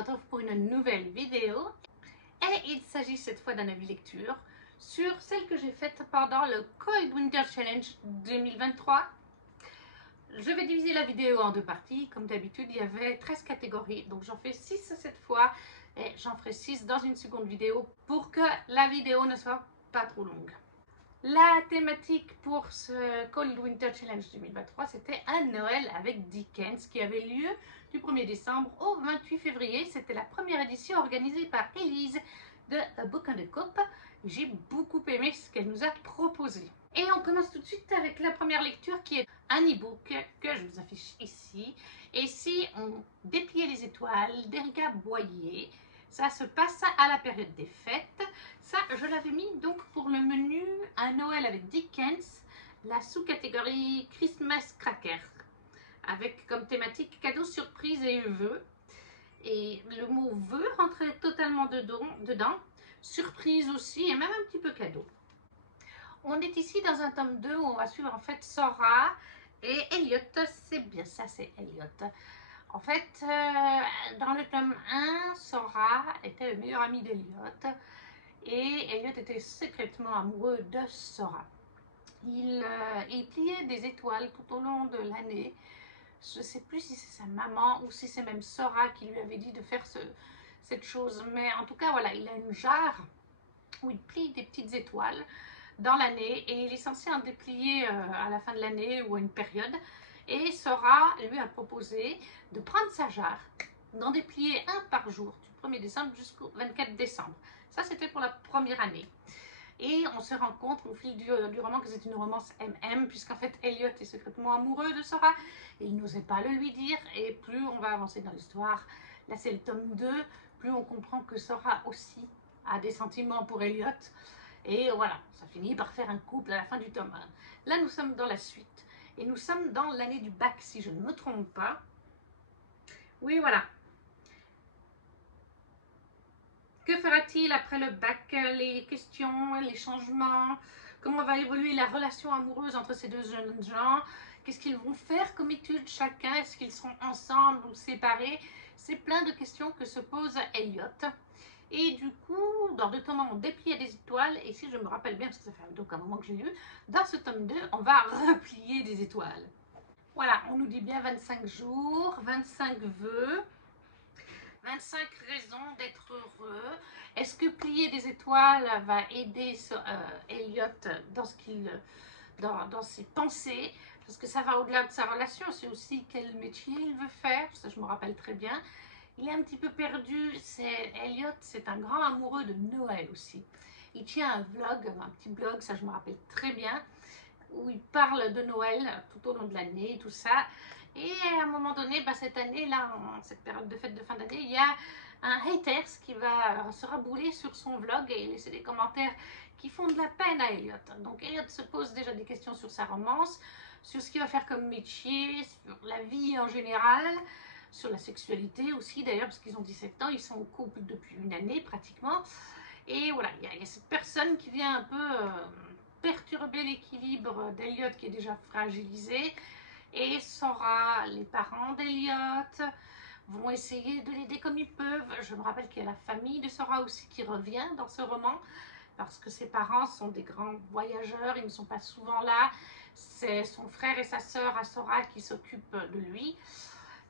retrouve pour une nouvelle vidéo et il s'agit cette fois d'un avis lecture sur celle que j'ai faite pendant le Cold Winter Challenge 2023. Je vais diviser la vidéo en deux parties. Comme d'habitude, il y avait 13 catégories, donc j'en fais 6 cette fois et j'en ferai 6 dans une seconde vidéo pour que la vidéo ne soit pas trop longue. La thématique pour ce Cold Winter Challenge 2023, c'était un Noël avec Dickens qui avait lieu du 1er décembre au 28 février. C'était la première édition organisée par Elise de A Book and a Cup. J'ai beaucoup aimé ce qu'elle nous a proposé. Et on commence tout de suite avec la première lecture qui est un e-book que je vous affiche ici. Et si on dépliait les étoiles d'Erika Boyer, ça se passe à la période des fêtes. Ça, je l'avais mis donc pour le menu un Noël avec Dickens, la sous-catégorie Christmas Cracker, avec comme thématique cadeaux, surprises et vœux. Et le mot vœux rentrait totalement dedans, surprise aussi et même un petit peu cadeau. On est ici dans un tome 2 où on va suivre en fait Sora et Elliot. C'est bien ça, c'est Elliot. En fait, dans le tome 1, Sora était le meilleur ami d'Elliot et Elliot était secrètement amoureux de Sora. Il pliait des étoiles tout au long de l'année. Je ne sais plus si c'est sa maman ou si c'est même Sora qui lui avait dit de faire cette chose. Mais en tout cas, voilà, il a une jarre où il plie des petites étoiles dans l'année et il est censé en déplier à la fin de l'année ou à une période. Et Sora lui a proposé de prendre sa jarre, d'en déplier un par jour, du 1er décembre jusqu'au 24 décembre. Ça, c'était pour la première année. Et on se rend compte au fil du roman que c'est une romance MM, puisqu'en fait, Elliot est secrètement amoureux de Sora. Et il n'osait pas le lui dire. Et plus on va avancer dans l'histoire, là c'est le tome 2, plus on comprend que Sora aussi a des sentiments pour Elliot. Et voilà, ça finit par faire un couple à la fin du tome 1. Là, nous sommes dans la suite. Et nous sommes dans l'année du bac, si je ne me trompe pas. Oui, voilà. Que fera-t-il après le bac? Les questions, les changements, comment va évoluer la relation amoureuse entre ces deux jeunes gens? Qu'est-ce qu'ils vont faire comme études chacun? Est-ce qu'ils seront ensemble ou séparés? C'est plein de questions que se pose Elliot. Et du coup, dans le tome 1, on dépliait des étoiles. Et si je me rappelle bien, parce que ça fait donc un moment que j'ai lu, dans ce tome 2, on va replier des étoiles. Voilà, on nous dit bien 25 jours, 25 vœux, 25 raisons d'être heureux. Est-ce que plier des étoiles va aider Elliot dans ses pensées? Parce que ça va au-delà de sa relation, c'est aussi quel métier il veut faire, ça je me rappelle très bien. Il est un petit peu perdu, Elliot, c'est un grand amoureux de Noël aussi. Il tient un vlog, un petit blog, ça je me rappelle très bien, où il parle de Noël tout au long de l'année, tout ça. Et à un moment donné, cette année-là, en cette période de fête de fin d'année, il y a un haters qui va se rabouler sur son vlog et laisser des commentaires qui font de la peine à Elliot. Donc Elliot se pose déjà des questions sur sa romance, sur ce qu'il va faire comme métier, sur la vie en général, sur la sexualité aussi d'ailleurs, parce qu'ils ont 17 ans, ils sont en couple depuis une année pratiquement. Et voilà, il y a cette personne qui vient un peu perturber l'équilibre d'Elliot qui est déjà fragilisé. Et Sora, les parents d'Elliot, vont essayer de l'aider comme ils peuvent. Je me rappelle qu'il y a la famille de Sora aussi qui revient dans ce roman, parce que ses parents sont des grands voyageurs, ils ne sont pas souvent là. C'est son frère et sa sœur à Sora qui s'occupent de lui.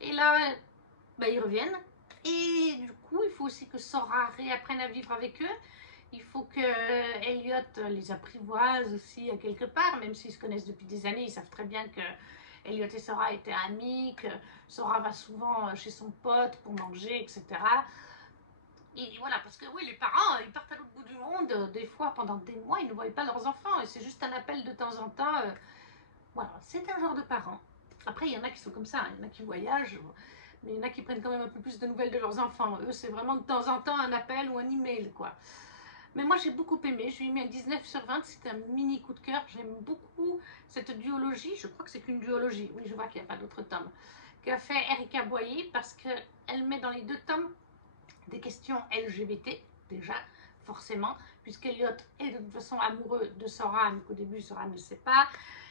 Et là, ils reviennent. Et du coup, il faut aussi que Sora réapprenne à vivre avec eux. Il faut que Elliot les apprivoise aussi à quelque part, même s'ils se connaissent depuis des années, ils savent très bien que Elliot et Sora étaient amis, que Sora va souvent chez son pote pour manger, etc. Et voilà, parce que oui, les parents, ils partent à l'autre bout du monde, des fois pendant des mois, ils ne voient pas leurs enfants, et c'est juste un appel de temps en temps. Voilà, c'est un genre de parents. Après, il y en a qui sont comme ça, il y en a qui voyagent, mais il y en a qui prennent quand même un peu plus de nouvelles de leurs enfants. Eux, c'est vraiment de temps en temps un appel ou un email, quoi. Mais moi, j'ai beaucoup aimé. Je lui ai mis un 19 sur 20. C'est un mini coup de cœur. J'aime beaucoup cette duologie. Je crois que c'est qu'une duologie. Oui, je vois qu'il n'y a pas d'autres tomes. Qu'a fait Erika Boyer parce qu'elle met dans les deux tomes des questions LGBT, déjà, forcément, puisqu'Elliot est de toute façon amoureux de Sora, mais qu'au début, Sora ne sait pas.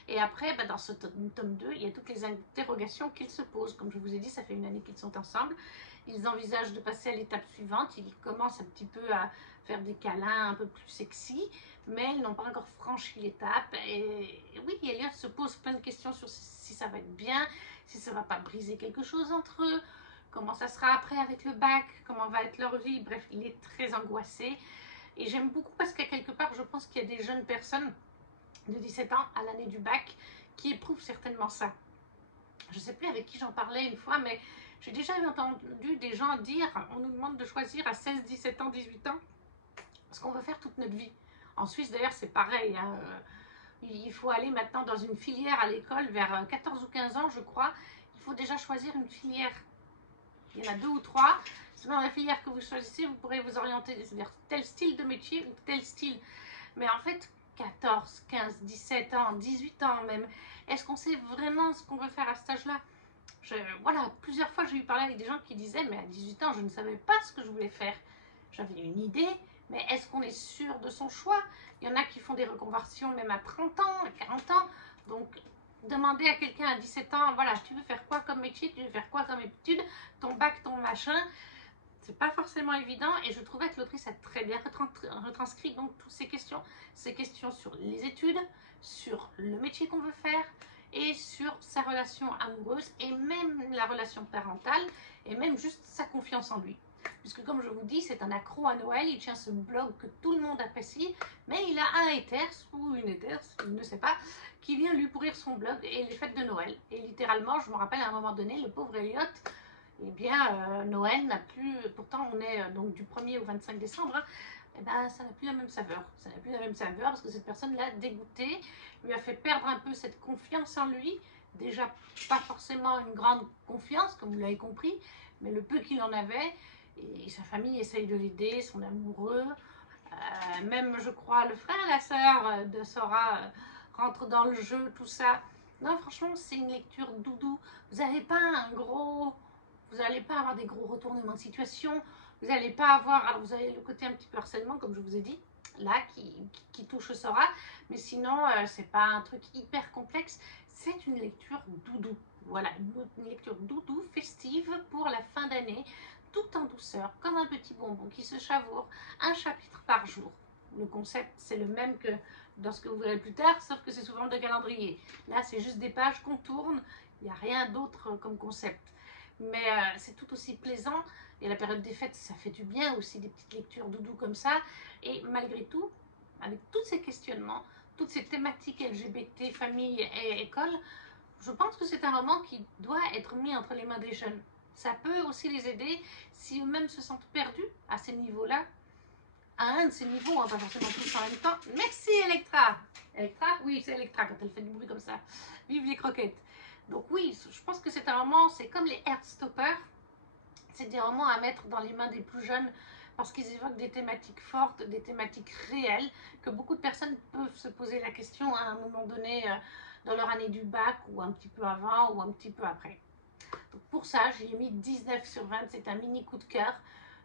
Et après, dans ce tome 2, il y a toutes les interrogations qu'ils se posent. Comme je vous ai dit, ça fait une année qu'ils sont ensemble. Ils envisagent de passer à l'étape suivante. Ils commencent un petit peu à faire des câlins un peu plus sexy, mais ils n'ont pas encore franchi l'étape. Et oui, Elliot se pose plein de questions sur si ça va être bien, si ça va pas briser quelque chose entre eux, comment ça sera après avec le bac, comment va être leur vie. Bref, il est très angoissé. Et j'aime beaucoup parce qu'à quelque part, je pense qu'il y a des jeunes personnes de 17 ans à l'année du bac qui éprouvent certainement ça. Je ne sais plus avec qui j'en parlais une fois, mais j'ai déjà entendu des gens dire, on nous demande de choisir à 16, 17 ans, 18 ans ce qu'on veut faire toute notre vie. En Suisse d'ailleurs c'est pareil, hein. Il faut aller maintenant dans une filière à l'école vers 14 ou 15 ans je crois. Il faut déjà choisir une filière. Il y en a 2 ou 3. Selon la filière que vous choisissez, vous pourrez vous orienter vers tel style de métier ou tel style. Mais en fait, 14, 15, 17 ans, 18 ans même, est-ce qu'on sait vraiment ce qu'on veut faire à cet âge-là? Voilà, plusieurs fois j'ai eu parler avec des gens qui disaient, mais à 18 ans, je ne savais pas ce que je voulais faire. J'avais une idée, mais est-ce qu'on est sûr de son choix? Il y en a qui font des reconversions même à 30 ans, à 40 ans. Donc, demander à quelqu'un à 17 ans, voilà, tu veux faire quoi comme métier, tu veux faire quoi comme étude, ton bac, ton machin, c'est pas forcément évident. Et je trouvais que l'autrice a très bien retranscrit donc toutes ces questions sur les études, sur le métier qu'on veut faire, et sur sa relation amoureuse, et même la relation parentale, et même juste sa confiance en lui. Puisque comme je vous dis, c'est un accro à Noël, il tient ce blog que tout le monde apprécie, mais il a un haters, ou une haters, je ne sais pas, qui vient lui pourrir son blog et les fêtes de Noël. Et littéralement, je me rappelle à un moment donné, le pauvre Elliot, eh bien, Noël n'a plus, pourtant on est donc du 1er au 25 décembre, hein, eh ben, ça n'a plus la même saveur. Ça n'a plus la même saveur parce que cette personne l'a dégoûté, lui a fait perdre un peu cette confiance en lui. Déjà, pas forcément une grande confiance, comme vous l'avez compris, mais le peu qu'il en avait. Et sa famille essaye de l'aider, son amoureux. Même, je crois, le frère et la sœur de Sora rentrent dans le jeu, tout ça. Non, franchement, c'est une lecture doudou. Vous n'allez pas vous n'allez pas avoir des gros retournements de situation. Vous n'allez pas avoir, alors vous avez le côté un petit peu harcèlement, comme je vous ai dit, là, qui touche Sora. Mais sinon, c'est pas un truc hyper complexe. C'est une lecture doudou. Voilà, une lecture doudou, festive pour la fin d'année, tout en douceur, comme un petit bonbon qui se savoure, un chapitre par jour. Le concept, c'est le même que dans ce que vous verrez plus tard, sauf que c'est souvent de calendrier. Là, c'est juste des pages qu'on tourne, il n'y a rien d'autre comme concept. Mais c'est tout aussi plaisant. Et la période des fêtes, ça fait du bien aussi, des petites lectures doudou comme ça. Et malgré tout, avec tous ces questionnements, toutes ces thématiques LGBT, famille et école, je pense que c'est un roman qui doit être mis entre les mains des jeunes. Ça peut aussi les aider si eux-mêmes se sentent perdus à ces niveaux-là. À un de ces niveaux, hein, pas forcément tous en même temps. Merci Electra. Electra? Oui, c'est Electra quand elle fait du bruit comme ça. Vive les croquettes. Donc oui, je pense que c'est un roman, c'est comme les Heartstoppers. C'est des romans à mettre dans les mains des plus jeunes parce qu'ils évoquent des thématiques fortes, des thématiques réelles, que beaucoup de personnes peuvent se poser la question à un moment donné dans leur année du bac, ou un petit peu avant, ou un petit peu après. Donc pour ça, j'ai mis 19 sur 20, c'est un mini coup de cœur.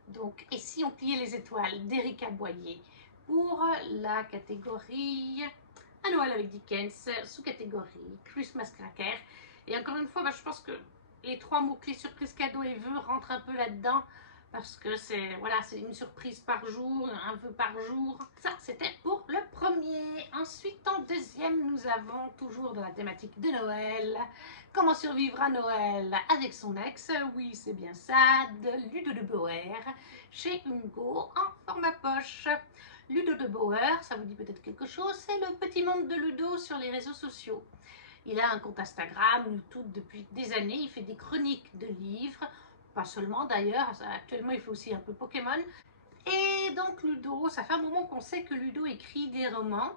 Donc, et si on pliait les étoiles d'Erika Boyer pour la catégorie à Noël avec Dickens, sous-catégorie Christmas Cracker. Et encore une fois, je pense que les 3 mots-clés surprise, cadeau et vœux rentrent un peu là-dedans. Parce que c'est voilà, c'est une surprise par jour, un vœu par jour. Ça, c'était pour le premier. Ensuite, en deuxième, nous avons toujours dans la thématique de Noël. Comment survivre à Noël avec son ex. Oui, c'est bien ça, de Ludo de Bauer, chez Hugo, en format poche. Ludo de Bauer, ça vous dit peut-être quelque chose, c'est le petit monde de Ludo sur les réseaux sociaux. Il a un compte Instagram, YouTube depuis des années, il fait des chroniques de livres, pas seulement d'ailleurs, actuellement il fait aussi un peu Pokémon. Et donc Ludo, ça fait un moment qu'on sait que Ludo écrit des romans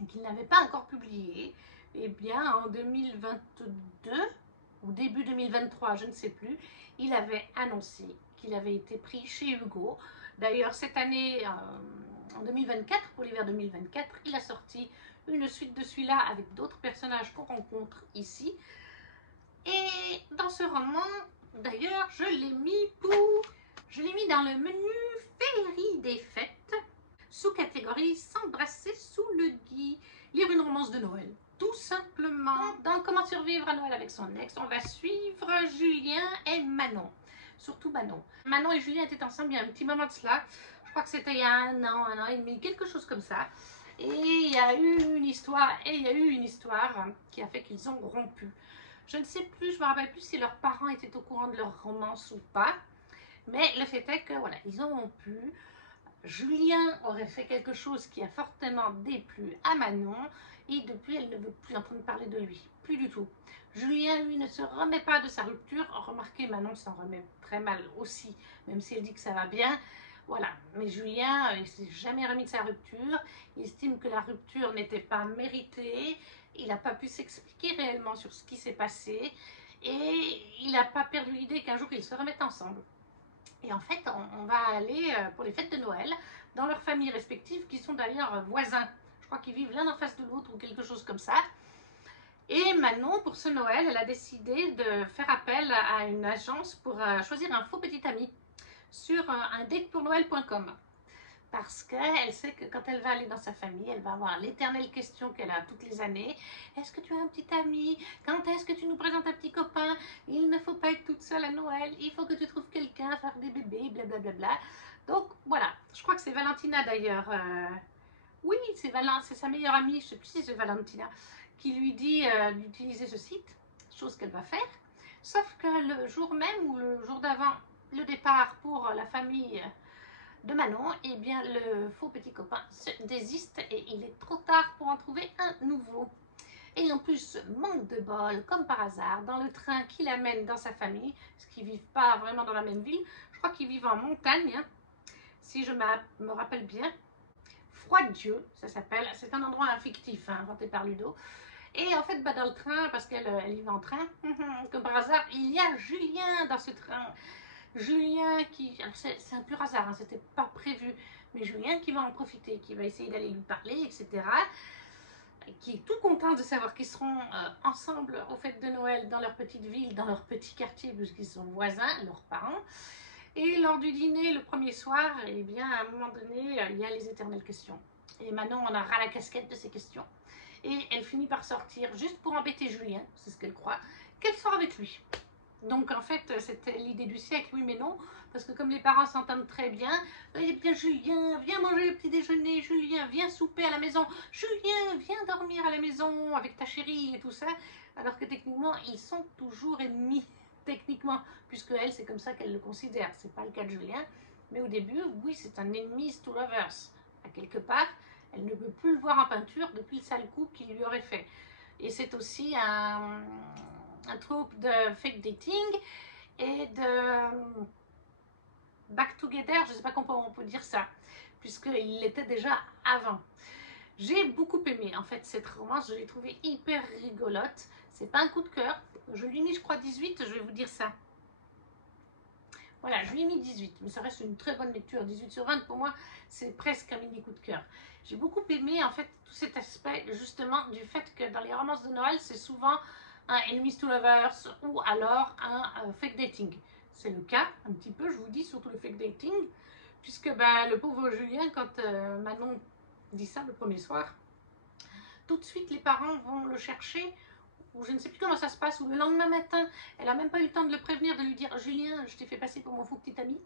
et qu'il n'avait pas encore publié. Eh bien en 2022 ou début 2023, je ne sais plus, il avait annoncé qu'il avait été pris chez Hugo. D'ailleurs cette année, en 2024, pour l'hiver 2024, il a sorti une suite de celui-là avec d'autres personnages qu'on rencontre ici. Et dans ce roman, d'ailleurs, je l'ai mis dans le menu Féerie des fêtes, sous-catégorie S'embrasser sous le gui. Lire une romance de Noël. Tout tout simplement, dans Comment survivre à Noël avec son ex, on va suivre Julien et Manon. Surtout Manon. Manon et Julien étaient ensemble il y a un petit moment de cela. Je crois que c'était il y a un an et demi, quelque chose comme ça. Et il y a eu une histoire, qui a fait qu'ils ont rompu. Je ne sais plus, je me rappelle plus si leurs parents étaient au courant de leur romance ou pas. Mais le fait est que voilà, ils ont rompu. Julien aurait fait quelque chose qui a fortement déplu à Manon et depuis elle ne veut plus entendre parler de lui, plus du tout. Julien lui ne se remet pas de sa rupture, remarquez Manon s'en remet très mal aussi, même si elle dit que ça va bien, voilà. Mais Julien il s'est jamais remis de sa rupture, il estime que la rupture n'était pas méritée, il n'a pas pu s'expliquer réellement sur ce qui s'est passé et il n'a pas perdu l'idée qu'un jour ils se remettent ensemble. Et en fait, on va aller pour les fêtes de Noël dans leurs familles respectives, qui sont d'ailleurs voisins. Je crois qu'ils vivent l'un en face de l'autre ou quelque chose comme ça. Et Manon, pour ce Noël, elle a décidé de faire appel à une agence pour choisir un faux petit ami sur undatepournoël.com. Parce qu'elle sait que quand elle va aller dans sa famille, elle va avoir l'éternelle question qu'elle a toutes les années. Est-ce que tu as un petit ami? Quand est-ce que tu nous présentes un petit copain? Il ne faut pas être toute seule à Noël. Il faut que tu trouves quelqu'un, faire des bébés, blablabla. Donc voilà, je crois que c'est Valentina d'ailleurs. Oui, c'est sa meilleure amie, je ne sais plus si c'est Valentina, qui lui dit d'utiliser ce site, chose qu'elle va faire. Sauf que le jour même ou le jour d'avant le départ pour la famille de Manon, eh bien le faux petit copain se désiste et il est trop tard pour en trouver un nouveau. Et en plus, manque de bol, comme par hasard, dans le train qui l'amène dans sa famille, parce qu'ils ne vivent pas vraiment dans la même ville, je crois qu'ils vivent en montagne, hein, si je me rappelle bien. Froid-Dieu, ça s'appelle, c'est un endroit fictif, hein, inventé par Ludo. Et en fait, bah, dans le train, parce qu'elle y va en train, comme par hasard, il y a Julien dans ce train. Julien qui, c'est un pur hasard, hein, c'était pas prévu, mais Julien qui va en profiter, qui va essayer d'aller lui parler, etc. Qui est tout content de savoir qu'ils seront ensemble aux fêtes de Noël dans leur petite ville, dans leur petit quartier, puisqu'ils sont voisins, leurs parents. Et lors du dîner, le premier soir, eh bien, à un moment donné, il y a les éternelles questions. Et Manon en a ras la casquette de ces questions. Et elle finit par sortir, juste pour embêter Julien, c'est ce qu'elle croit, qu'elle sort avec lui. Donc en fait, c'était l'idée du siècle, oui mais non, parce que comme les parents s'entendent très bien, eh bien Julien, viens manger le petit déjeuner, Julien, viens souper à la maison, Julien, viens dormir à la maison avec ta chérie et tout ça, alors que techniquement, ils sont toujours ennemis, techniquement, puisque elle, c'est comme ça qu'elle le considère, c'est pas le cas de Julien, mais au début, oui, c'est un enemies to lovers, à quelque part, elle ne peut plus le voir en peinture depuis le sale coup qu'il lui aurait fait. Et c'est aussi un troupe de fake dating et de back together, je ne sais pas comment on peut dire ça, puisqu'il l'était déjà avant. J'ai beaucoup aimé en fait cette romance, je l'ai trouvée hyper rigolote. C'est pas un coup de cœur, je lui ai mis je crois 18, je vais vous dire ça. Voilà, je lui ai mis 18, mais ça reste une très bonne lecture. 18 sur 20, pour moi, c'est presque un mini coup de cœur. J'ai beaucoup aimé, en fait, tout cet aspect, justement, du fait que dans les romances de Noël, c'est souvent un enemies to lovers ou alors un fake dating. C'est le cas, un petit peu, je vous dis, surtout le fake dating, puisque ben, le pauvre Julien, quand Manon dit ça le premier soir, tout de suite, les parents vont le chercher, ou je ne sais plus comment ça se passe, ou le lendemain matin, elle n'a même pas eu le temps de le prévenir, de lui dire « Julien, je t'ai fait passer pour mon faux petit ami »,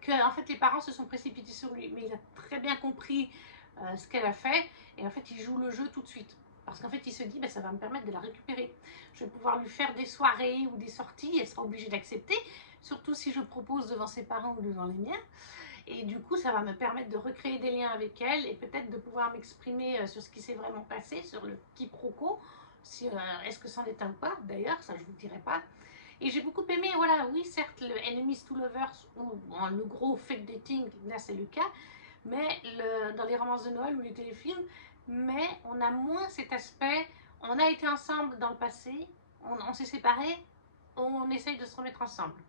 que en fait les parents se sont précipités sur lui. Mais il a très bien compris ce qu'elle a fait, et en fait il joue le jeu tout de suite. Parce qu'en fait il se dit bah, « ça va me permettre de la récupérer. Je vais pouvoir lui faire des soirées ou des sorties, elle sera obligée d'accepter, surtout si je propose devant ses parents ou devant les miens. » Et du coup, ça va me permettre de recréer des liens avec elle et peut-être de pouvoir m'exprimer sur ce qui s'est vraiment passé, sur le quiproquo. Si, est-ce que c'en est un pas d'ailleurs, ça je ne vous dirai pas. Et j'ai beaucoup aimé, voilà, oui, certes, le enemies to lovers ou le gros fake dating, là c'est le cas, mais dans les romances de Noël ou les téléfilms, mais on a moins cet aspect, on a été ensemble dans le passé, on s'est séparés, on essaye de se remettre ensemble.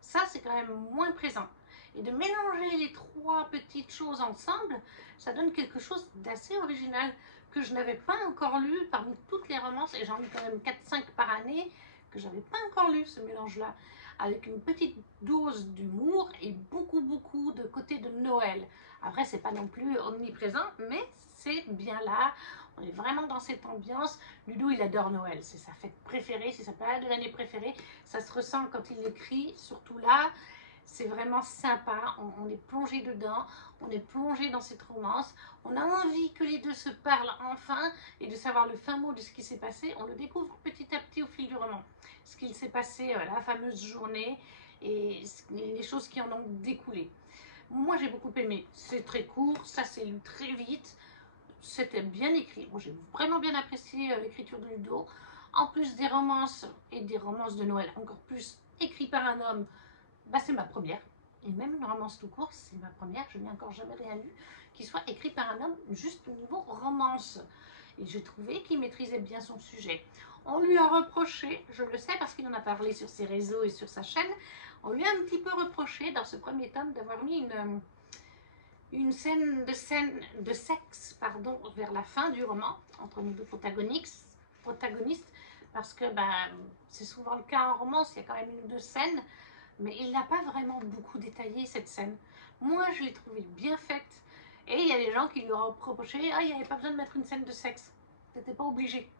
Ça, c'est quand même moins présent. Et de mélanger les trois petites choses ensemble, ça donne quelque chose d'assez original que je n'avais pas encore lu parmi toutes les romances, et j'en lis quand même 4-5 par année, que j'avais pas encore lu ce mélange-là, avec une petite dose d'humour et beaucoup de côté de Noël. Après, c'est pas non plus omniprésent, mais c'est bien là. On est vraiment dans cette ambiance. Ludo, il adore Noël. C'est sa fête préférée, c'est sa période de l'année préférée. Ça se ressent quand il écrit, surtout là. C'est vraiment sympa. On est plongé dedans. On est plongé dans cette romance. On a envie que les deux se parlent enfin et de savoir le fin mot de ce qui s'est passé. On le découvre petit à petit au fil du roman. Ce qu'il s'est passé la fameuse journée et les choses qui en ont découlé. Moi, j'ai beaucoup aimé. C'est très court, ça s'est lu très vite. C'était bien écrit. Moi, j'ai vraiment bien apprécié l'écriture de Ludo. En plus des romances et des romances de Noël, encore plus écrites par un homme, bah, c'est ma première. Et même une romance tout court, c'est ma première. Je n'ai encore jamais rien lu qui soit écrit par un homme juste au niveau romance. Et j'ai trouvé qu'il maîtrisait bien son sujet. On lui a reproché, je le sais parce qu'il en a parlé sur ses réseaux et sur sa chaîne, on lui a un petit peu reproché dans ce premier tome d'avoir mis une scène de sexe pardon, vers la fin du roman entre nos deux protagonistes parce que c'est souvent le cas en romance, il y a quand même une ou deux scènes, mais il n'a pas vraiment beaucoup détaillé cette scène. Moi, je l'ai trouvée bien faite. Et il y a des gens qui lui ont reproché, ah, il n'y avait pas besoin de mettre une scène de sexe. T'étais pas obligé.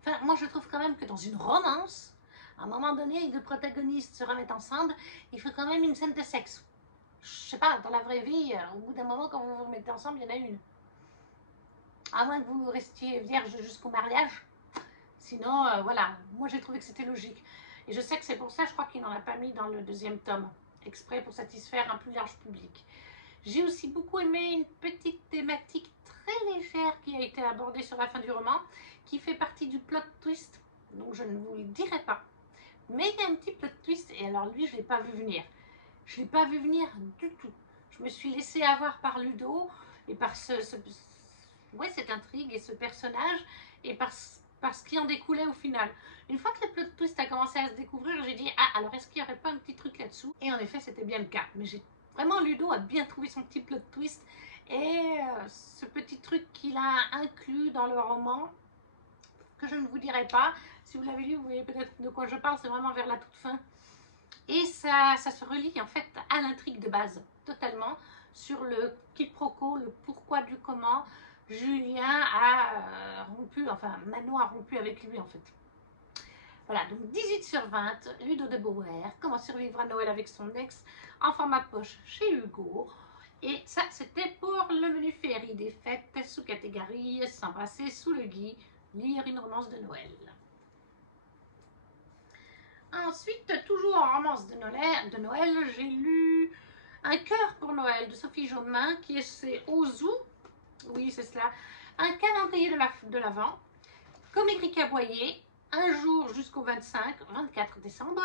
Enfin, moi, je trouve quand même que dans une romance, à un moment donné, les deux protagonistes se remettent ensemble, il faut quand même une scène de sexe. Je sais pas, dans la vraie vie, au bout d'un moment, quand vous vous remettez ensemble, il y en a une. À moins que vous restiez vierge jusqu'au mariage. Sinon, voilà, moi j'ai trouvé que c'était logique. Et je sais que c'est pour ça, je crois qu'il n'en a pas mis dans le deuxième tome, exprès pour satisfaire un plus large public. J'ai aussi beaucoup aimé une petite thématique très légère qui a été abordée sur la fin du roman, qui fait partie du plot twist, donc je ne vous le dirai pas. Mais il y a un petit plot twist, et alors lui, je ne l'ai pas vu venir. Je ne l'ai pas vu venir du tout. Je me suis laissée avoir par Ludo, et par cette intrigue et ce personnage, et par ce qui en découlait au final. Une fois que le plot twist a commencé à se découvrir, j'ai dit, ah, alors est-ce qu'il n'y aurait pas un petit truc là-dessous? Et en effet, c'était bien le cas. Mais vraiment, Ludo a bien trouvé son petit plot twist, et ce petit truc qu'il a inclus dans le roman, que je ne vous dirai pas. Si vous l'avez lu, vous voyez peut-être de quoi je parle, c'est vraiment vers la toute fin. Et ça se relie en fait à l'intrigue de base, totalement, sur le quiproquo, le pourquoi du comment. Julien a rompu, enfin Manon a rompu avec lui en fait. Voilà, donc 18/20, Ludo de Beauvoir, comment survivre à Noël avec son ex, en format poche chez Hugo. Et ça, c'était pour le menu féerie des fêtes, sous-catégorie, s'embrasser sous le gui, lire une romance de Noël. Ensuite, toujours en romance de Noël, j'ai lu Un cœur pour Noël de Sophie Jaumin, qui est Ozu, oui c'est cela, un calendrier de l'Avent, comme Erika Boyer, un jour jusqu'au 24 décembre.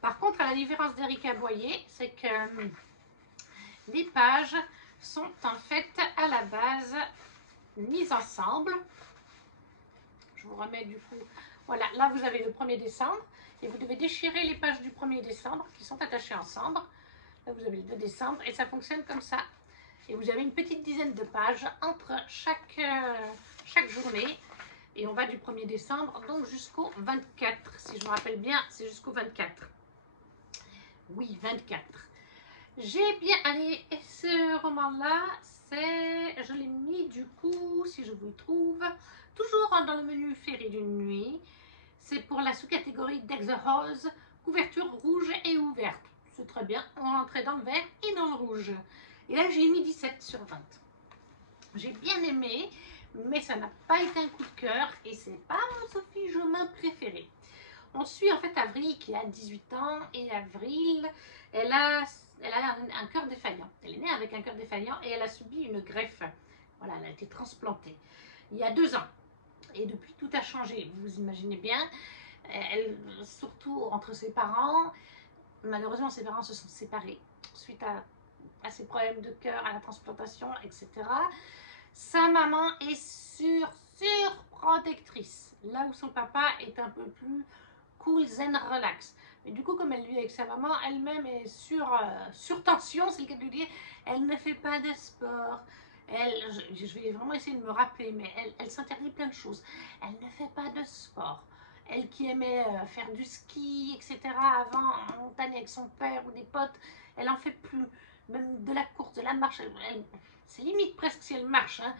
Par contre, à la différence d'Erika Boyer, c'est que les pages sont en fait à la base mises ensemble. Je vous remets du coup, voilà, là vous avez le 1er décembre et vous devez déchirer les pages du 1er décembre qui sont attachées ensemble. Là vous avez le 2 décembre et ça fonctionne comme ça. Et vous avez une petite dizaine de pages entre chaque journée. Et on va du 1er décembre donc jusqu'au 24. Si je me rappelle bien, c'est jusqu'au 24. Oui, 24. J'ai bien... Allez, et ce roman-là, je l'ai mis du coup, si je vous le trouve, toujours dans le menu féerie d'une nuit. C'est pour la sous-catégorie Deck the Halls, couverture rouge et ouverte. C'est très bien, on rentrait dans le vert et dans le rouge. Et là, j'ai mis 17/20. J'ai bien aimé, mais ça n'a pas été un coup de cœur et c'est pas mon Sophie Jaumin préférée. On suit en fait Avril qui a 18 ans et Avril, elle a un cœur défaillant. Elle est née avec un cœur défaillant et elle a subi une greffe. Voilà, elle a été transplantée il y a 2 ans. Et depuis, tout a changé. Vous vous imaginez bien, surtout entre ses parents. Malheureusement, ses parents se sont séparés suite à ses problèmes de cœur, à la transplantation, etc. Sa maman est surprotectrice, là où son papa est un peu plus cool, zen, relax. Mais du coup, comme elle vit avec sa maman, elle-même est sur tension, c'est le cas de lui dire. Elle ne fait pas de sport. Je vais vraiment essayer de me rappeler, mais elle s'interdit plein de choses. Elle ne fait pas de sport. Elle qui aimait faire du ski, etc. avant, en montagne avec son père ou des potes, elle en fait plus. Même de la course, de la marche, c'est limite presque si elle marche. Hein.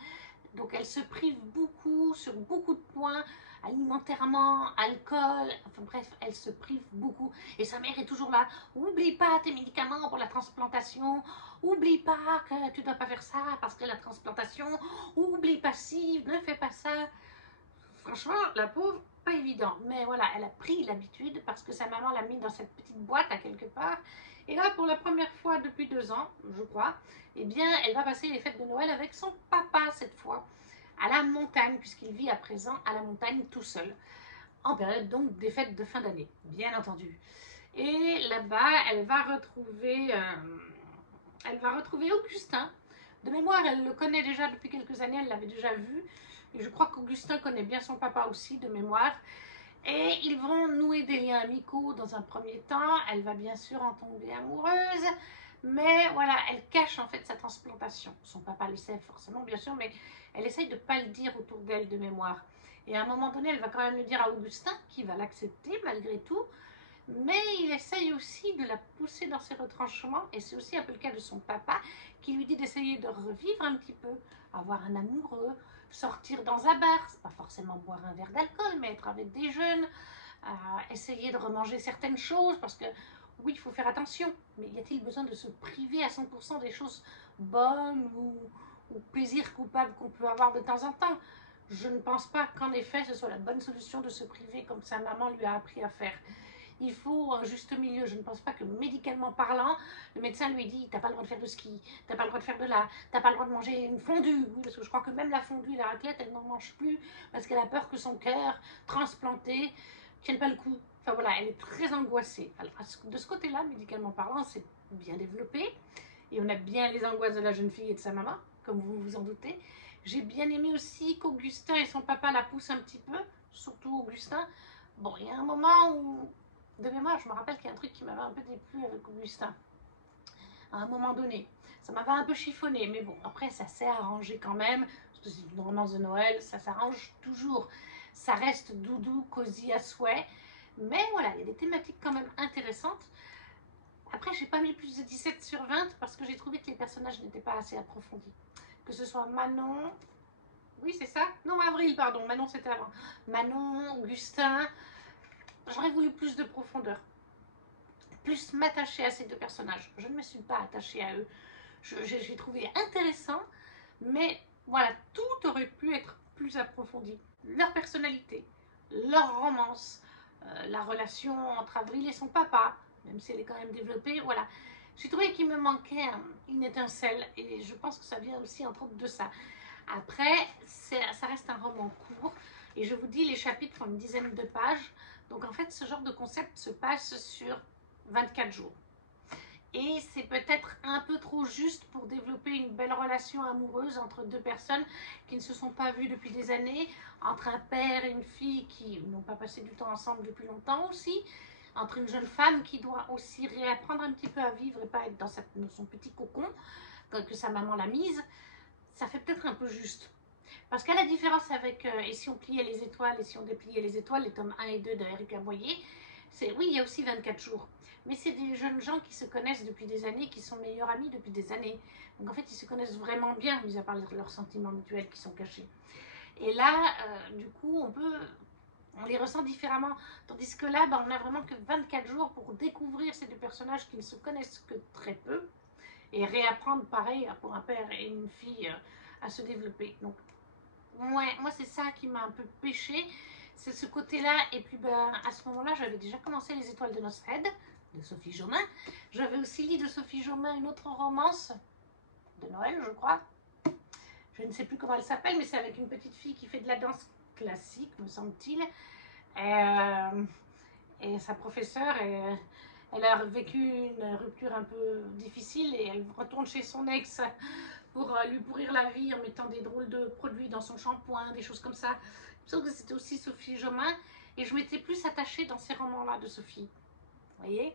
Donc elle se prive beaucoup sur beaucoup de points, alimentairement, alcool, enfin bref, elle se prive beaucoup. Et sa mère est toujours là, oublie pas tes médicaments pour la transplantation, oublie pas que tu dois pas faire ça parce que la transplantation, oublie pas ci, ne fais pas ça. Franchement, la pauvre, pas évident. Mais voilà, elle a pris l'habitude parce que sa maman l'a mis dans cette petite boîte à quelque part. Et là, pour la première fois depuis 2 ans, je crois, eh bien, elle va passer les fêtes de Noël avec son papa cette fois, à la montagne, puisqu'il vit à présent à la montagne tout seul, en période donc des fêtes de fin d'année, bien entendu. Et là-bas, elle va retrouver Augustin. De mémoire, elle le connaît déjà depuis quelques années, elle l'avait déjà vu. Et je crois qu'Augustin connaît bien son papa aussi, de mémoire. Et ils vont nouer des liens amicaux dans un premier temps. Elle va bien sûr en tomber amoureuse. Mais voilà, elle cache en fait sa transplantation. Son papa le sait forcément, bien sûr, mais elle essaye de ne pas le dire autour d'elle de mémoire. Et à un moment donné, elle va quand même le dire à Augustin, qui va l'accepter malgré tout. Mais il essaye aussi de la pousser dans ses retranchements. Et c'est aussi un peu le cas de son papa, qui lui dit d'essayer de revivre un petit peu, avoir un amoureux, sortir dans un bar, c'est pas forcément boire un verre d'alcool, mais être avec des jeunes, essayer de remanger certaines choses, parce que oui, il faut faire attention, mais y a-t-il besoin de se priver à 100% des choses bonnes ou plaisirs coupables qu'on peut avoir de temps en temps? Je ne pense pas qu'en effet ce soit la bonne solution de se priver comme sa maman lui a appris à faire. Il faut un juste milieu. Je ne pense pas que médicalement parlant, le médecin lui dit t'as pas le droit de faire de ski, t'as pas le droit de faire de là, t'as pas le droit de manger une fondue. Oui, parce que je crois que même la fondue, la raclette, elle n'en mange plus parce qu'elle a peur que son cœur transplanté tienne pas le coup. Enfin voilà, elle est très angoissée. Alors, de ce côté-là, médicalement parlant, c'est bien développé. Et on a bien les angoisses de la jeune fille et de sa maman, comme vous vous en doutez. J'ai bien aimé aussi qu'Augustin et son papa la poussent un petit peu, surtout Augustin. Bon, il y a un moment où, de mémoire, je me rappelle qu'il y a un truc qui m'avait un peu déplu avec Augustin. À un moment donné, ça m'avait un peu chiffonné, mais bon, après, ça s'est arrangé quand même. Parce que c'est une romance de Noël, ça s'arrange toujours. Ça reste doudou, cosy à souhait. Mais voilà, il y a des thématiques quand même intéressantes. Après, j'ai pas mis plus de 17 sur 20 parce que j'ai trouvé que les personnages n'étaient pas assez approfondis. Que ce soit Manon, oui c'est ça, non Avril pardon, Manon c'était avant. Manon, Augustin, j'aurais voulu plus de profondeur. Plus m'attacher à ces deux personnages. Je ne me suis pas attachée à eux. J'ai trouvé intéressant, mais voilà, tout aurait pu être plus approfondi. Leur personnalité, leur romance, la relation entre Avril et son papa, même si elle est quand même développée, voilà. J'ai trouvé qu'il me manquait une étincelle et je pense que ça vient aussi entre autres de ça. Après, ça reste un roman court et je vous dis, les chapitres font une dizaine de pages. Donc en fait, ce genre de concept se passe sur 24 jours. Et c'est peut-être un peu trop juste pour développer une belle relation amoureuse entre deux personnes qui ne se sont pas vues depuis des années, entre un père et une fille qui n'ont pas passé du temps ensemble depuis longtemps aussi, entre une jeune femme qui doit aussi réapprendre un petit peu à vivre et pas être dans son petit cocon que sa maman l'a mise. Ça fait peut-être un peu juste. Parce qu'à la différence avec Et si on pliait les étoiles et si on dépliait les étoiles, les tomes 1 et 2 d'Erika Boyer, oui, il y a aussi 24 jours. Mais c'est des jeunes gens qui se connaissent depuis des années, qui sont meilleurs amis depuis des années. Donc en fait, ils se connaissent vraiment bien, mis à part leurs sentiments mutuels qui sont cachés. Et là, du coup, on les ressent différemment. Tandis que là, on n'a vraiment que 24 jours pour découvrir ces deux personnages qui ne se connaissent que très peu et réapprendre pareil pour un père et une fille à se développer. Donc, moi c'est ça qui m'a un peu pêché, c'est ce côté-là. Et puis, à ce moment-là, j'avais déjà commencé Les Étoiles de Nosred, de Sophie Jomain. J'avais aussi lu de Sophie Jomain une autre romance de Noël, je crois. Je ne sais plus comment elle s'appelle, mais c'est avec une petite fille qui fait de la danse classique, me semble-t-il. Et sa professeure, elle a vécu une rupture un peu difficile et elle retourne chez son ex pour lui pourrir la vie en mettant des drôles de produits dans son shampoing, des choses comme ça. Je me que c'était aussi Sophie Jomain et je m'étais plus attachée dans ces romans-là de Sophie. Vous voyez?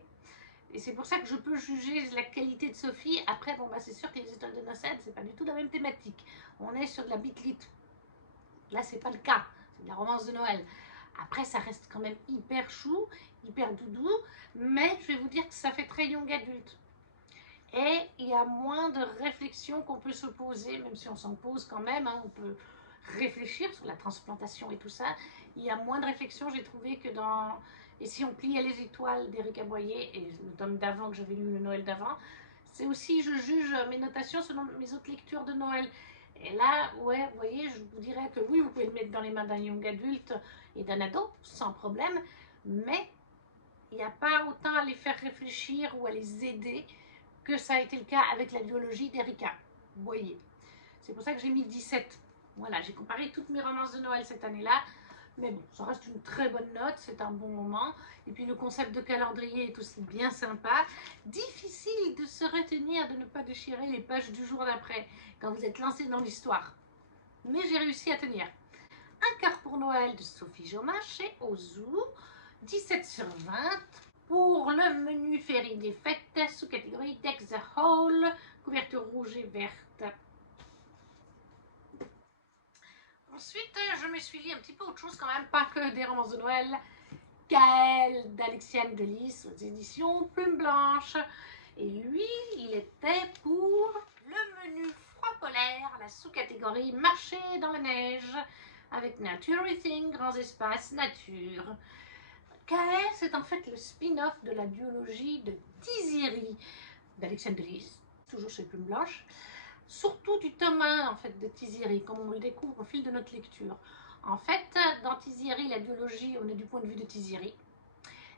Et c'est pour ça que je peux juger la qualité de Sophie. Après, c'est sûr que Les Étoiles de Nosred, c'est pas du tout la même thématique. On est sur de la bitlit. Là, c'est pas le cas. C'est de la romance de Noël. Après, ça reste quand même hyper chou, hyper doudou, mais je vais vous dire que ça fait très young adulte. Et il y a moins de réflexions qu'on peut se poser, même si on s'en pose quand même, hein, on peut réfléchir sur la transplantation et tout ça. Il y a moins de réflexions, j'ai trouvé, que dans Et si on pliait les étoiles d'Éric Aboyer, et le tome d'avant que j'avais lu, le Noël d'avant, c'est aussi, je juge mes notations selon mes autres lectures de Noël. Et là, ouais, vous voyez, je vous dirais que oui, vous pouvez le mettre dans les mains d'un young adulte et d'un ado, sans problème, mais il n'y a pas autant à les faire réfléchir ou à les aider que ça a été le cas avec la biologie d'Erika. Vous voyez. C'est pour ça que j'ai mis 17. Voilà, j'ai comparé toutes mes romances de Noël cette année-là. Mais bon, ça reste une très bonne note, c'est un bon moment. Et puis le concept de calendrier est aussi bien sympa. Difficile de se retenir, de ne pas déchirer les pages du jour d'après, quand vous êtes lancé dans l'histoire. Mais j'ai réussi à tenir. Un quart pour Noël de Sophie Jomas chez Ozu. 17 sur 20. Pour le menu Féerie des fêtes, sous catégorie Deck the Hall, couverture rouge et verte. Ensuite, je me suis dit un petit peu autre chose quand même, pas que des romances de Noël. Gaël d'Alexiane Delis aux éditions Plume Blanche. Et lui, il était pour le menu Froid polaire, la sous-catégorie Marché dans la neige, avec Nature Eating, grands espaces, nature. Gaël, c'est en fait le spin-off de la duologie de Tiziri d'Alexiane Delis, toujours chez Plume Blanche. Surtout du tome 1 en fait, de Tiziri, comme on le découvre au fil de notre lecture. En fait, dans Tiziri, la duologie, on est du point de vue de Tiziri.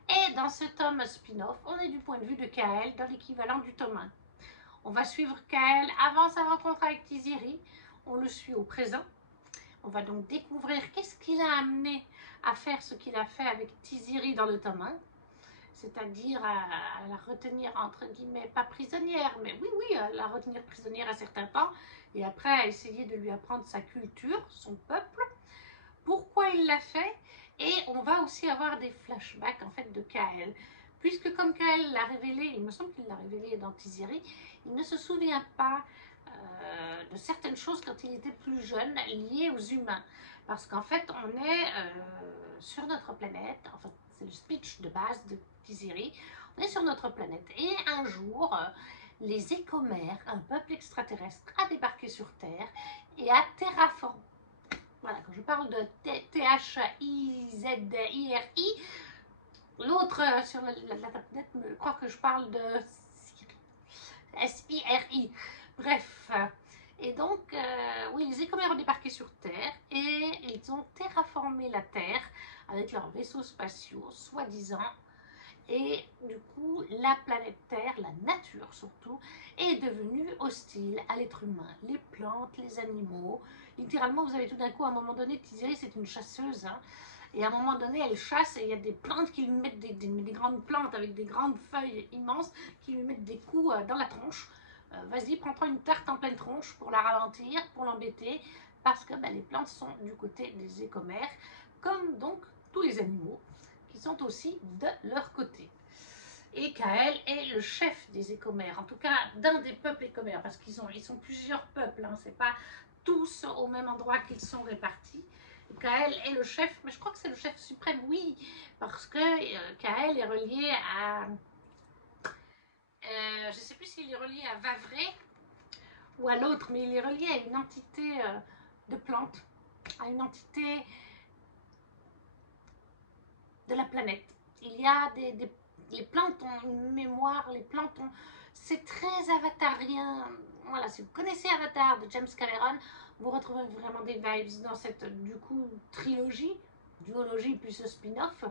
Et dans ce tome spin-off, on est du point de vue de Kael, dans l'équivalent du tome 1. On va suivre Kael avant sa rencontre avec Tiziri. On le suit au présent. On va donc découvrir qu'est-ce qui l'a amené à faire ce qu'il a fait avec Tiziri dans le tome 1. C'est-à-dire à la retenir, entre guillemets, pas prisonnière, mais oui, à la retenir prisonnière à certains temps, et après à essayer de lui apprendre sa culture, son peuple, pourquoi il l'a fait, et on va aussi avoir des flashbacks, en fait, de Kael, puisque comme Kael l'a révélé, il me semble qu'il l'a révélé dans Tiziri, il ne se souvient pas de certaines choses quand il était plus jeune, liées aux humains, parce qu'en fait, on est sur notre planète, enfin, c'est le speech de base de Tiziri, on est sur notre planète et un jour, les écomères, un peuple extraterrestre, a débarqué sur Terre et a terraformé. Voilà, quand je parle de T-H-I-Z-I-R-I, l'autre sur la tablette me croit que je parle de S-I-R-I. Bref. Et donc, oui, les écomères ont débarqué sur Terre et ils ont terraformé la Terre avec leurs vaisseaux spatiaux, soi-disant. Et du coup, la planète Terre, la nature surtout, est devenue hostile à l'être humain. Les plantes, les animaux. Littéralement, vous avez tout d'un coup, à un moment donné, Tiziri, c'est une chasseuse. Hein, et à un moment donné, elle chasse et il y a des plantes qui lui mettent des grandes plantes avec des grandes feuilles immenses qui lui mettent des coups dans la tronche. Vas-y, prends-toi une tarte en pleine tronche pour la ralentir, pour l'embêter, parce que les plantes sont du côté des écomères, comme donc tous les animaux qui sont aussi de leur côté. Et Kael est le chef des écomères, en tout cas d'un des peuples écomères, parce qu'ils sont plusieurs peuples, hein, c'est pas tous au même endroit qu'ils sont répartis. Kael est le chef, mais je crois que c'est le chef suprême, oui, parce que Kael est relié à... je ne sais plus s'il est relié à Vavray ou à l'autre, mais il est relié à une entité de plantes, à une entité de la planète. Il y a les plantes ont une mémoire, les plantes ont... C'est très avatarien. Voilà, si vous connaissez Avatar de James Cameron, vous retrouvez vraiment des vibes dans cette, du coup, trilogie, duologie plus ce spin-off.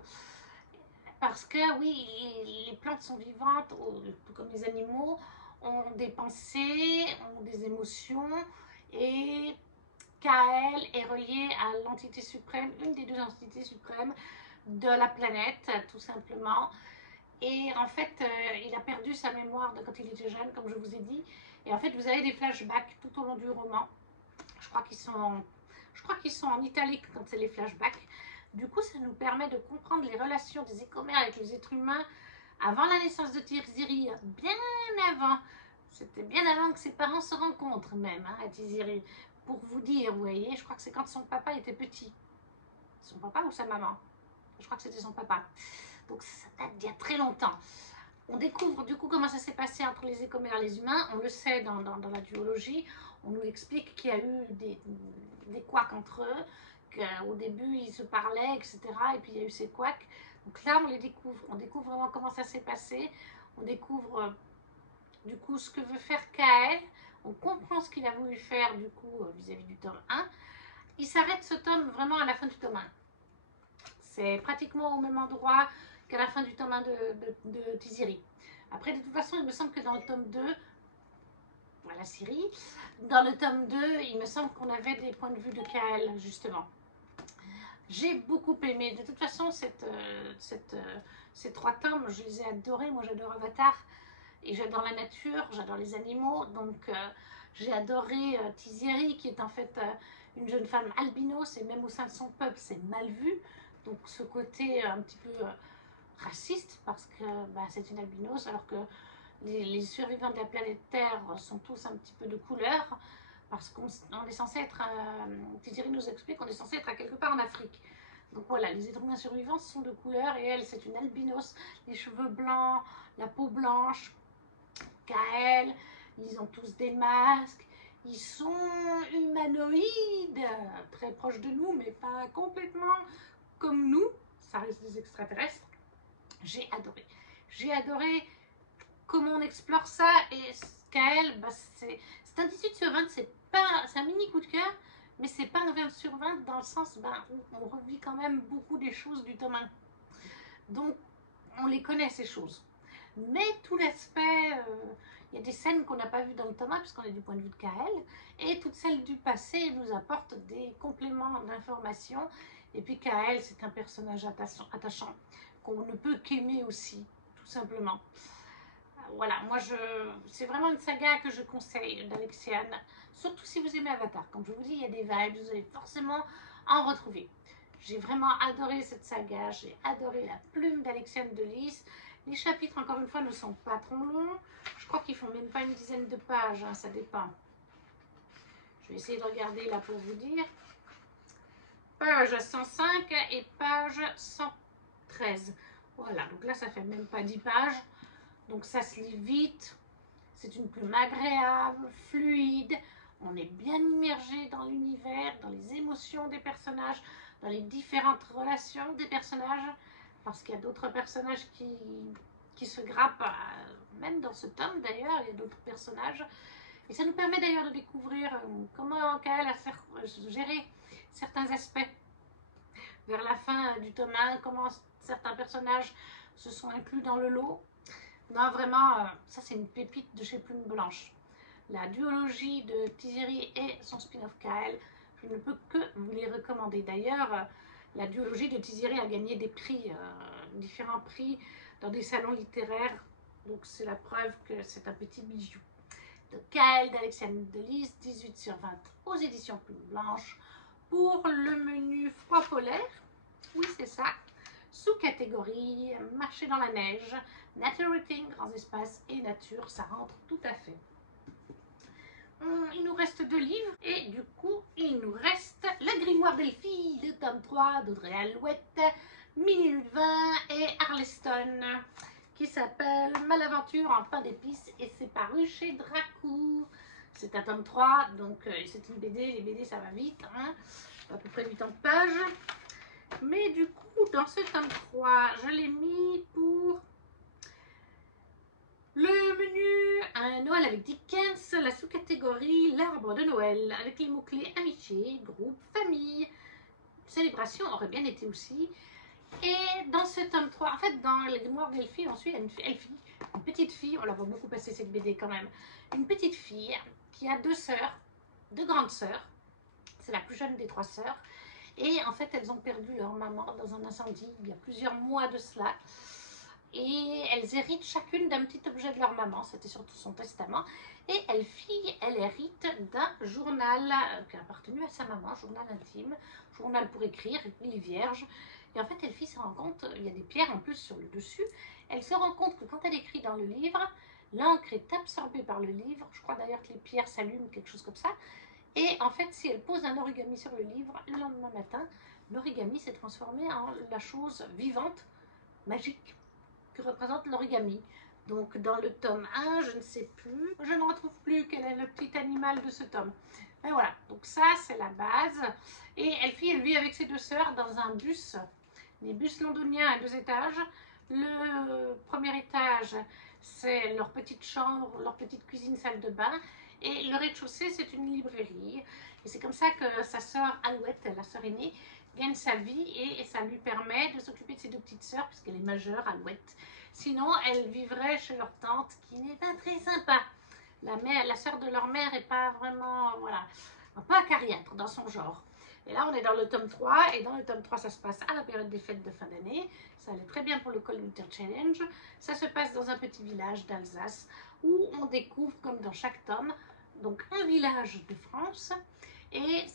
Parce que, oui, les plantes sont vivantes, tout comme les animaux, ont des pensées, ont des émotions, et Kael est relié à l'entité suprême, une des deux entités suprêmes de la planète, tout simplement. Et en fait, il a perdu sa mémoire de quand il était jeune, comme je vous ai dit. Et en fait, vous avez des flashbacks tout au long du roman. Je crois qu'ils sont en italique quand c'est les flashbacks. Du coup, ça nous permet de comprendre les relations des écomères avec les êtres humains avant la naissance de Tiziri, bien avant. C'était bien avant que ses parents se rencontrent même, hein, à Tiziri. Pour vous dire, vous voyez, je crois que c'est quand son papa était petit. Son papa ou sa maman? Je crois que c'était son papa. Donc ça date d'il y a très longtemps. On découvre du coup comment ça s'est passé entre les écomères et les humains. On le sait dans la duologie. On nous explique qu'il y a eu des couacs entre eux, qu'au début ils se parlaient, etc. Et puis il y a eu ces couacs. Donc là, on les découvre. On découvre vraiment comment ça s'est passé. On découvre du coup ce que veut faire Kael. On comprend ce qu'il a voulu faire du coup vis-à-vis du tome 1. Il s'arrête ce tome vraiment à la fin du tome 1. C'est pratiquement au même endroit qu'à la fin du tome 1 de Tiziri. Après, de toute façon, il me semble que dans le tome 2, voilà Siri, dans le tome 2, il me semble qu'on avait des points de vue de Kael, justement. J'ai beaucoup aimé. De toute façon, ces 3 tomes, je les ai adorés. Moi, j'adore Avatar et j'adore la nature, j'adore les animaux. Donc, j'ai adoré Tiziri, qui est en fait une jeune femme albinos, et même au sein de son peuple, c'est mal vu. Donc, ce côté un petit peu raciste, parce que bah, c'est une albinos, alors que les survivants de la planète Terre sont tous un petit peu de couleur, parce qu'on est censé être, Tiziri nous explique qu'on est censé être à quelque part en Afrique. Donc voilà, les êtres humains survivants sont de couleur, et elle, c'est une albinos, les cheveux blancs, la peau blanche. Kael, ils ont tous des masques, ils sont humanoïdes, très proches de nous, mais pas complètement comme nous, ça reste des extraterrestres. J'ai adoré. J'ai adoré comment on explore ça, et Kael, bah c'est un 18 sur 20, c'est un mini coup de cœur, mais c'est pas un 20 sur 20 dans le sens où on revit quand même beaucoup des choses du tome 1. Donc, on les connaît ces choses. Mais tout l'aspect, il y a des scènes qu'on n'a pas vues dans le tome 1 puisqu'on est du point de vue de Kael, et toutes celles du passé nous apportent des compléments d'informations. Et puis Kael, c'est un personnage attachant qu'on ne peut qu'aimer aussi, tout simplement. Voilà, moi c'est vraiment une saga que je conseille d'Alexiane, surtout si vous aimez Avatar. Comme je vous dis, il y a des vibes, vous allez forcément en retrouver. J'ai vraiment adoré cette saga, j'ai adoré la plume d'Alexiane de Lys. Les chapitres, encore une fois, ne sont pas trop longs. Je crois qu'ils font même pas une dizaine de pages, hein, ça dépend. Je vais essayer de regarder là pour vous dire. Page 105 et page 113. Voilà, donc là, ça fait même pas 10 pages. Donc ça se lit vite. C'est une plume agréable, fluide. On est bien immergé dans l'univers, dans les émotions des personnages, dans les différentes relations des personnages. Parce qu'il y a d'autres personnages qui se grappent, même dans ce tome d'ailleurs, il y a d'autres personnages. Et ça nous permet d'ailleurs de découvrir comment Kael a géré certains aspects. Vers la fin du tome 1, comment certains personnages se sont inclus dans le lot. Non, vraiment, ça c'est une pépite de chez Plume Blanche. La duologie de Tiziri et son spin-off Kael, je ne peux que vous les recommander. D'ailleurs, la duologie de Tiziri a gagné des prix, différents prix dans des salons littéraires. Donc c'est la preuve que c'est un petit bijou. De Kael d'Alexiane de Lys, 18 sur 20 aux éditions Plume Blanche. Pour le menu froid polaire, oui c'est ça, sous-catégorie marché dans la neige, nature eating, grands espaces et nature, ça rentre tout à fait. Il nous reste 2 livres et du coup il nous reste La Grimoire d'Elfie, le tome 3 d'Audrey Alouette, Minnie Ludvin et Arleston, qui s'appelle Malaventure en pain d'épices, et c'est paru chez Dracourt. C'est un tome 3, donc c'est une BD, les BD ça va vite, hein, à peu près 80 pages. Mais du coup, dans ce tome 3, je l'ai mis pour le menu un Noël avec Dickens, la sous-catégorie l'arbre de Noël, avec les mots-clés amitié, groupe, famille, célébration aurait bien été aussi. Et dans ce tome 3, en fait, dans les Grimoires d'Elfie, on suit une petite fille, on la voit beaucoup passer cette BD quand même, une petite fille qui a 2 sœurs, 2 grandes sœurs, c'est la plus jeune des 3 sœurs, et en fait, elles ont perdu leur maman dans un incendie il y a plusieurs mois de cela. Et elles héritent chacune d'un petit objet de leur maman, c'était surtout son testament. Et Elfie, elle hérite d'un journal qui a appartenu à sa maman, journal intime, journal pour écrire, il est vierge. Et en fait, Elfie se rend compte, il y a des pierres en plus sur le dessus, elle se rend compte que quand elle écrit dans le livre, l'encre est absorbée par le livre, je crois d'ailleurs que les pierres s'allument, quelque chose comme ça. Et en fait, si elle pose un origami sur le livre, le lendemain matin, l'origami s'est transformé en la chose vivante, magique, que représente l'origami. Donc dans le tome 1, je ne sais plus, je ne retrouve plus quel est le petit animal de ce tome. Mais voilà, donc ça c'est la base. Et Elfie, elle vit avec ses deux sœurs dans un bus, des bus londoniens à 2 étages. Le premier étage, c'est leur petite chambre, leur petite cuisine, salle de bain. Et le rez-de-chaussée, c'est une librairie. Et c'est comme ça que sa sœur Alouette, la sœur aînée, gagne sa vie et ça lui permet de s'occuper de ses 2 petites sœurs puisqu'elle est majeure, Alouette. Sinon, elle vivrait chez leur tante qui n'est pas très sympa. La sœur de leur mère n'est pas vraiment, voilà, pas acariâtre dans son genre. Et là, on est dans le tome 3, et dans le tome 3, ça se passe à la période des fêtes de fin d'année. Ça allait très bien pour le Cold Winter Challenge. Ça se passe dans un petit village d'Alsace, où on découvre, comme dans chaque tome, donc un village de France, et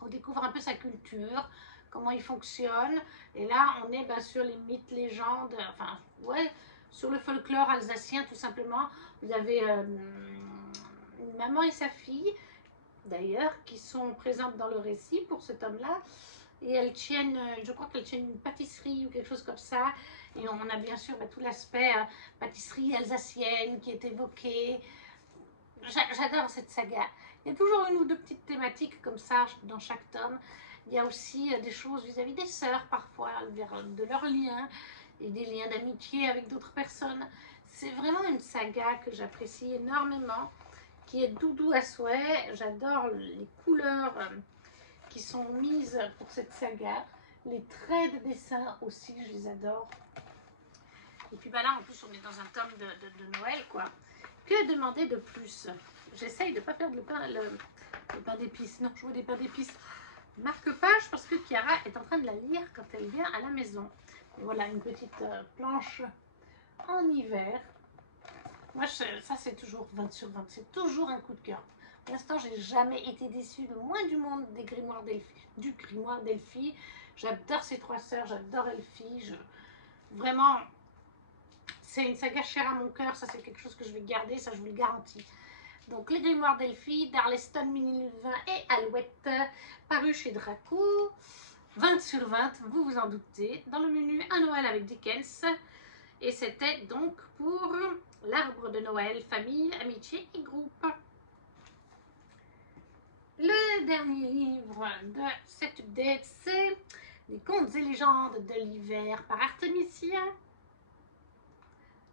on découvre un peu sa culture, comment il fonctionne, et là, on est sur les mythes, légendes, enfin, ouais, sur le folklore alsacien, tout simplement. Vous avez une maman et sa fille, d'ailleurs, qui sont présentes dans le récit pour ce tome-là. Et elles tiennent, je crois qu'elles tiennent une pâtisserie ou quelque chose comme ça. Et on a bien sûr tout l'aspect pâtisserie alsacienne qui est évoqué. J'adore cette saga. Il y a toujours une ou deux petites thématiques comme ça dans chaque tome. Il y a aussi des choses vis-à-vis des sœurs parfois, de leurs liens et des liens d'amitié avec d'autres personnes. C'est vraiment une saga que j'apprécie énormément, qui est doudou à souhait. J'adore les couleurs qui sont mises pour cette saga. Les traits de dessin aussi, je les adore. Et puis là, en plus, on est dans un tome de Noël, quoi. Que demander de plus? J'essaye de ne pas perdre le pain d'épices. Non, je veux des pains d'épices. Marque-page, parce que Chiara est en train de la lire quand elle vient à la maison. Et voilà, une petite planche en hiver. Moi, ça, c'est toujours 20 sur 20. C'est toujours un coup de cœur. Pour l'instant, j'ai jamais été déçue, le moins du monde, des grimoires d'Elfie, du grimoire d'Elfie. J'adore ces 3 sœurs, j'adore Elfie. Vraiment, c'est une saga chère à mon cœur. Ça, c'est quelque chose que je vais garder, ça, je vous le garantis. Donc, les grimoires d'Elfie, d'Arleston, Mini Luvin et Alouette, paru chez Draco. 20 sur 20, vous vous en doutez. Dans le menu, un Noël avec Dickens. Et c'était donc pour l'arbre de Noël, famille, amitié et groupe. Le dernier livre de cette update, c'est Les contes et légendes de l'hiver par Artemisia.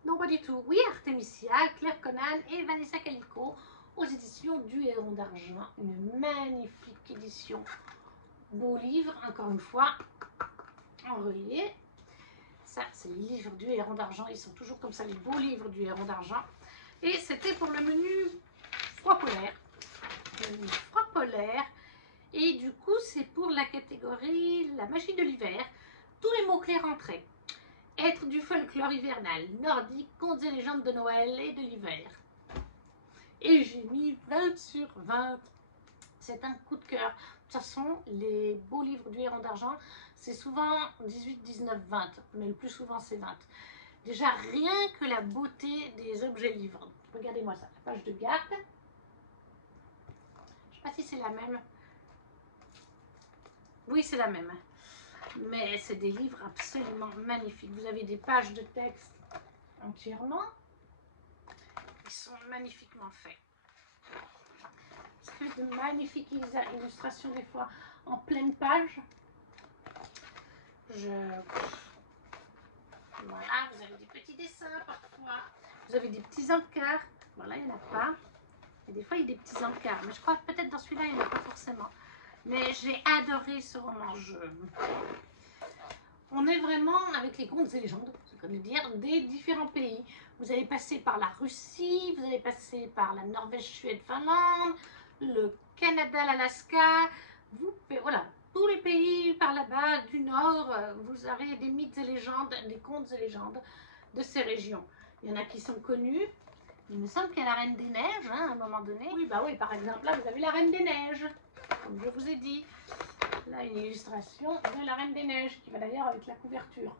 Non, pas du tout. Oui, Artemisia, Claire Conan et Vanessa Calico aux éditions du Héron d'Argent. Une magnifique édition. Beau livre, encore une fois, en relié. Ça, c'est les livres du Héron d'Argent. Ils sont toujours comme ça, les beaux livres du Héron d'Argent. Et c'était pour le menu froid polaire. Le menu froid polaire. Et du coup, c'est pour la catégorie la magie de l'hiver. Tous les mots-clés rentraient. Être du folklore hivernal, nordique, contes et légendes de Noël et de l'hiver. Et j'ai mis 20 sur 20. C'est un coup de cœur. De toute façon, les beaux livres du Héron d'Argent, c'est souvent 18, 19, 20. Mais le plus souvent, c'est 20. Déjà, rien que la beauté des objets livres. Regardez-moi ça, la page de garde. Je ne sais pas si c'est la même. Oui, c'est la même. Mais c'est des livres absolument magnifiques. Vous avez des pages de texte entièrement. Ils sont magnifiquement faits. Ça fait de magnifiques illustrations des fois en pleine page. Voilà, vous avez des petits dessins parfois. Vous avez des petits encarts. Voilà, il n'y en a pas. Et des fois, il y a des petits encarts. Mais je crois que peut-être dans celui-là, il n'y en a pas forcément. Mais j'ai adoré ce roman. On est vraiment avec les contes et légendes, c'est comme le dire, des différents pays. Vous allez passer par la Russie, vous allez passer par la Norvège, Suède, Finlande, le Canada, l'Alaska. Voilà, tous les pays par là-bas du Nord, vous avez des mythes et légendes, des contes et légendes de ces régions. Il y en a qui sont connus. Il me semble qu'il y a la Reine des Neiges, hein, à un moment donné. Oui, bah oui, par exemple, là, vous avez la Reine des Neiges, comme je vous ai dit. Là, une illustration de la Reine des Neiges, qui va d'ailleurs avec la couverture.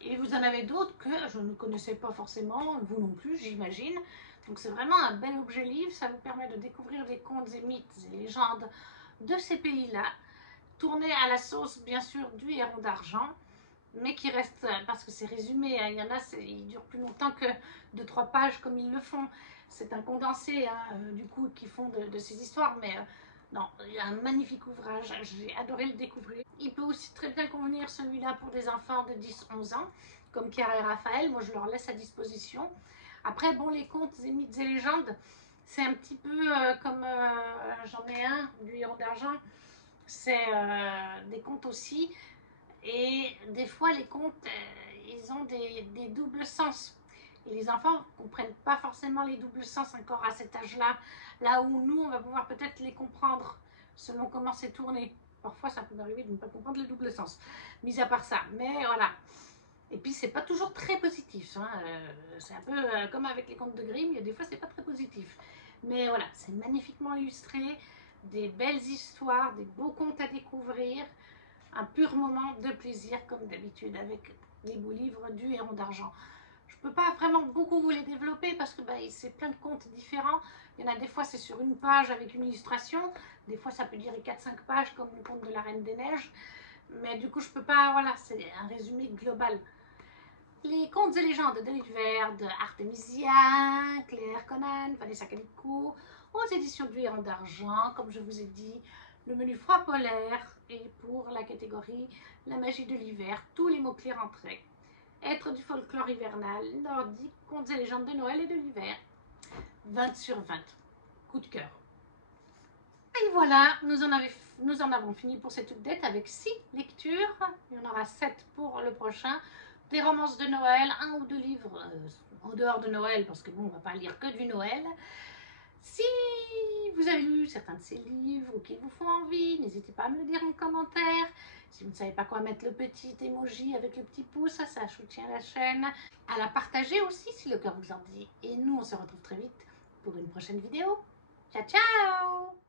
Et vous en avez d'autres que je ne connaissais pas forcément, vous non plus, j'imagine. Donc c'est vraiment un bel objet livre, ça vous permet de découvrir les contes et mythes et légendes de ces pays-là, tourné à la sauce, bien sûr, du Héron d'Argent. mais qui restent, parce que c'est résumé, hein, il y en a, ils durent plus longtemps que 2-3 pages comme ils le font. C'est un condensé, hein, du coup, qu'ils font de ces histoires, mais non, il y a un magnifique ouvrage, j'ai adoré le découvrir. Il peut aussi très bien convenir celui-là pour des enfants de 10-11 ans, comme Chiara et Raphaël, moi je leur laisse à disposition. Après, bon, les contes et mythes et légendes, c'est un petit peu comme, j'en ai un, du Héron d'Argent, c'est des contes aussi, et des fois les contes, ils ont des doubles sens. Et les enfants ne comprennent pas forcément les doubles sens encore à cet âge-là, là où nous, on va pouvoir peut-être les comprendre selon comment c'est tourné. Parfois, ça peut m'arriver de ne pas comprendre le double sens, mis à part ça. Mais voilà. Et puis, c'est pas toujours très positif. Hein. C'est un peu comme avec les contes de Grimm, il y a des fois, c'est pas très positif. Mais voilà, c'est magnifiquement illustré, des belles histoires, des beaux contes à découvrir, un pur moment de plaisir, comme d'habitude, avec les beaux livres du Héron d'Argent. Je peux pas vraiment beaucoup vous les développer parce que c'est plein de contes différents. Il y en a des fois, c'est sur une page avec une illustration. Des fois, ça peut durer 4-5 pages, comme le conte de la Reine des Neiges. Mais du coup, je peux pas, voilà, c'est un résumé global. Les contes et légendes de l'univers de Artemisia, Claire Conan, Vanessa Calico, aux éditions du Héron d'Argent, comme je vous ai dit, le menu froid polaire, et pour la catégorie la magie de l'hiver, tous les mots-clés rentrés. Être du folklore hivernal, nordique, contes et légendes de Noël et de l'hiver. 20 sur 20. Coup de cœur. Et voilà, nous en avons fini pour cette update avec 6 lectures. Il y en aura 7 pour le prochain. Des romances de Noël, 1 ou 2 livres en dehors de Noël, parce que bon, on va pas lire que du Noël. Si vous avez lu certains de ces livres ou qu'ils vous font envie, n'hésitez pas à me le dire en commentaire. Si vous ne savez pas quoi mettre le petit emoji avec le petit pouce, ça soutient la chaîne. À la partager aussi si le cœur vous en dit. Et nous, on se retrouve très vite pour une prochaine vidéo. Ciao, ciao!